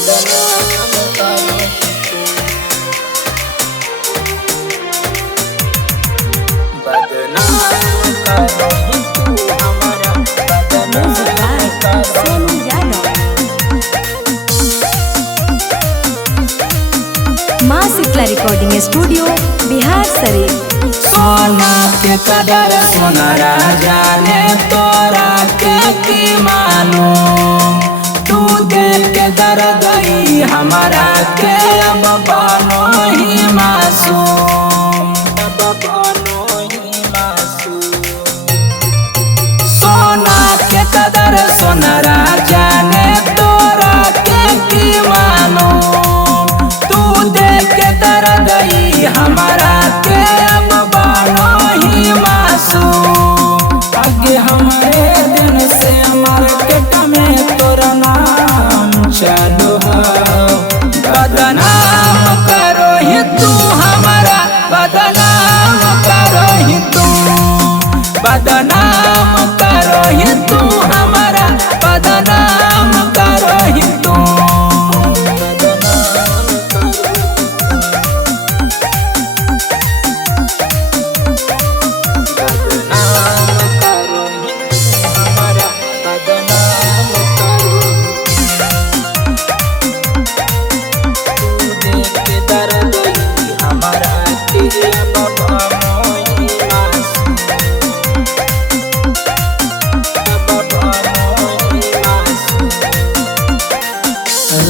माँ Shitala recording studio Bihar Sharif. सोना के कदर सोनारा जाने तोरा के मानो तू दिल के दर्द ही हमारा के अब बनो ही मासूम, अब बनो ही मासूम। सोना के कदर सोनारा जाने तोरा के मानो तू दिल के दर्द ही हमारा के अब बनो ही मासूम। आगे हमारे दिन से मार्केट में तोरा नाम चलो बदनाम करो ही तू हमारा, बदनाम करो ही तू, बदनाम करो ही तू हमारा, बदनाम करो ही तू।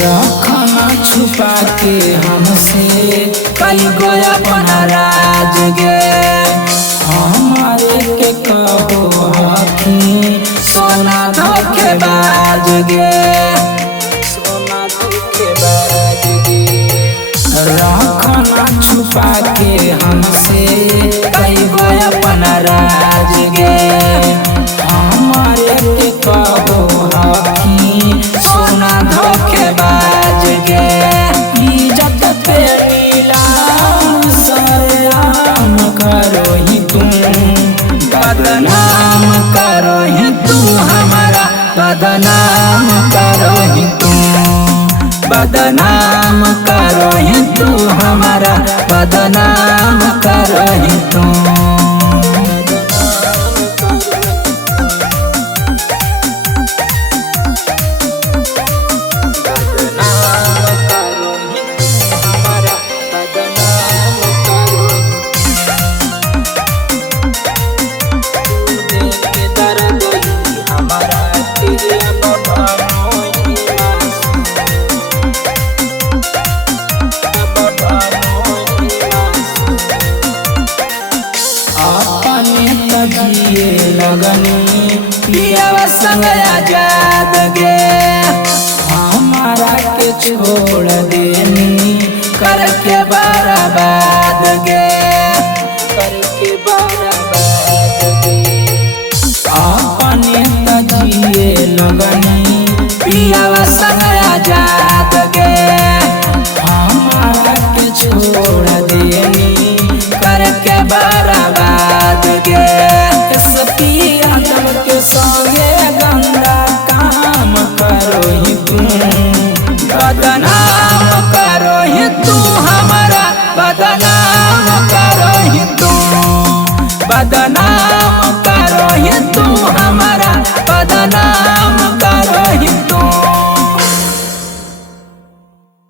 रखना छुपा के हमसे कई गो अपना राज गे, हमारे के कहो हकी सोना धोखेबाज गे, सोना धोखेबाज गे। रखना छुपा के हमसे कई गो अपना राज गे, हमारे के कहो हकी सोना धोखेबाज गे। इज्जत पे नीलाम सरेआम करो ही तुम, बदनाम करो ही तू हमारा, बदनाम करो ही तू, बदनाम करो ही तू हमारा, बदनाम करो ही तू। जिए लगनी पियावा संग आजाद गे, हमारा के छोड़ देनी करके बर्बाद गे, करके बर्बाद गे। अपने जिए लगनी पियावा संग आजाद गे, हमारा के छोड़ देनी करके बर्बाद गे। के संगे गंदा काम करो ही तुम, बदनाम करो ही तू हमारा, बदनाम करो ही तू, बदनाम